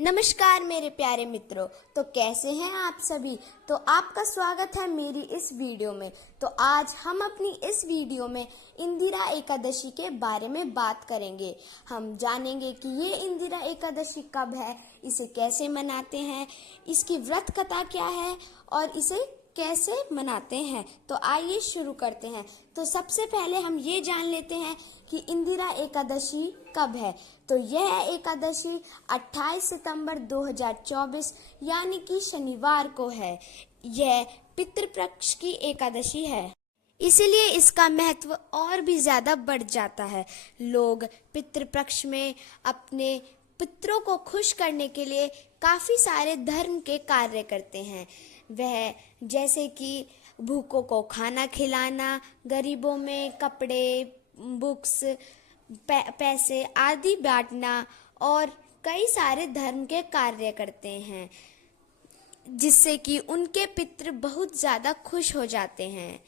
नमस्कार मेरे प्यारे मित्रों। तो कैसे हैं आप सभी। तो आपका स्वागत है मेरी इस वीडियो में। तो आज हम अपनी इस वीडियो में इंदिरा एकादशी के बारे में बात करेंगे। हम जानेंगे कि ये इंदिरा एकादशी कब है, इसे कैसे मनाते हैं, इसकी व्रत कथा क्या है और इसे कैसे मनाते हैं। तो आइए शुरू करते हैं। तो सबसे पहले हम ये जान लेते हैं कि इंदिरा एकादशी कब है। तो यह एकादशी 28 सितंबर 2024 यानी कि शनिवार को है। यह पितृपक्ष की एकादशी है, इसीलिए इसका महत्व और भी ज्यादा बढ़ जाता है। लोग पितृपक्ष में अपने पितरों को खुश करने के लिए काफी सारे धर्म के कार्य करते हैं। वह जैसे कि भूखों को खाना खिलाना, गरीबों में कपड़े, बुक्स, पैसे आदि बांटना और कई सारे धर्म के कार्य करते हैं, जिससे कि उनके पितृ बहुत ज़्यादा खुश हो जाते हैं।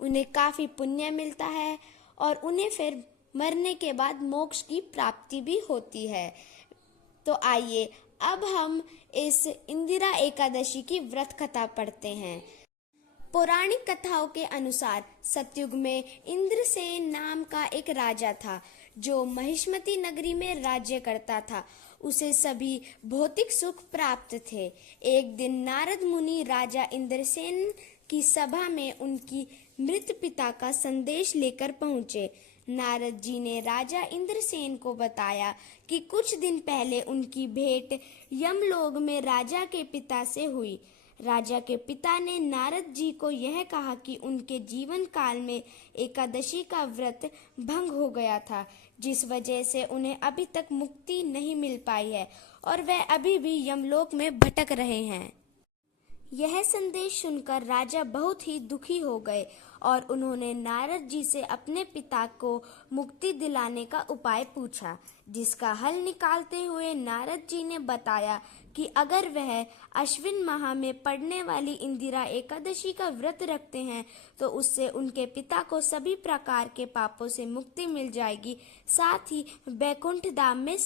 उन्हें काफ़ी पुण्य मिलता है और उन्हें फिर मरने के बाद मोक्ष की प्राप्ति भी होती है। तो आइए अब हम इस इंदिरा एकादशी की व्रत कथा पढ़ते हैं। पौराणिक कथाओं के अनुसार सतयुग में इंद्रसेन नाम का एक राजा था जो महिष्मती नगरी में राज्य करता था। उसे सभी भौतिक सुख प्राप्त थे। एक दिन नारद मुनि राजा इंद्रसेन की सभा में उनकी मृत पिता का संदेश लेकर पहुंचे। नारद जी ने राजा इंद्रसेन को बताया कि कुछ दिन पहले उनकी भेंट यमलोक में राजा के पिता से हुई। राजा के पिता ने नारद जी को यह कहा कि उनके जीवन काल में एकादशी का व्रत भंग हो गया था, जिस वजह से उन्हें अभी तक मुक्ति नहीं मिल पाई है और वह अभी भी यमलोक में भटक रहे हैं। यह संदेश सुनकर राजा बहुत ही दुखी हो गए और उन्होंने नारद जी से अपने पिता को मुक्ति दिलाने का उपाय पूछा, जिसका हल निकालते हुए नारद जी ने बताया कि अगर वह अश्विन माह में पड़ने वाली इंदिरा एकादशी का व्रत रखते हैं तो उससे उनके पिता को सभी प्रकार के पापों से मुक्ति मिल जाएगी, साथ ही वैकुंठ धाम में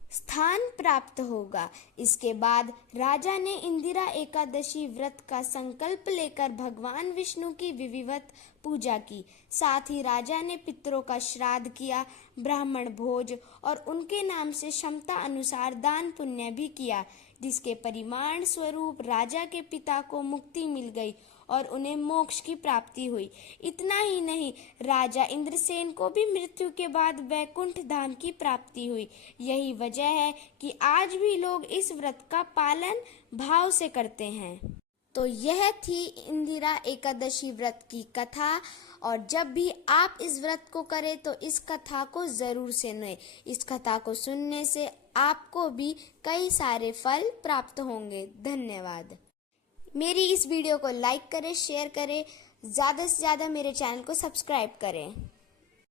स्थान प्राप्त होगा। इसके बाद राजा ने इंदिरा एकादशी व्रत का संकल्प लेकर भगवान विष्णु की विधिवत पूजा की। साथ ही राजा ने पितरों का श्राद्ध किया, ब्राह्मण भोज और उनके नाम से क्षमता अनुसार दान पुण्य भी किया, जिसके परिमाण स्वरूप राजा के पिता को मुक्ति मिल गई और उन्हें मोक्ष की प्राप्ति हुई। इतना ही नहीं, राजा इंद्रसेन को भी मृत्यु के बाद वैकुंठ धाम की प्राप्ति हुई। यही वजह है कि आज भी लोग इस व्रत का पालन भाव से करते हैं। तो यह थी इंदिरा एकादशी व्रत की कथा, और जब भी आप इस व्रत को करें तो इस कथा को जरूर सुनें। इस कथा को सुनने से आपको भी कई सारे फल प्राप्त होंगे। धन्यवाद। मेरी इस वीडियो को लाइक करें, शेयर करें, ज़्यादा से ज़्यादा मेरे चैनल को सब्सक्राइब करें।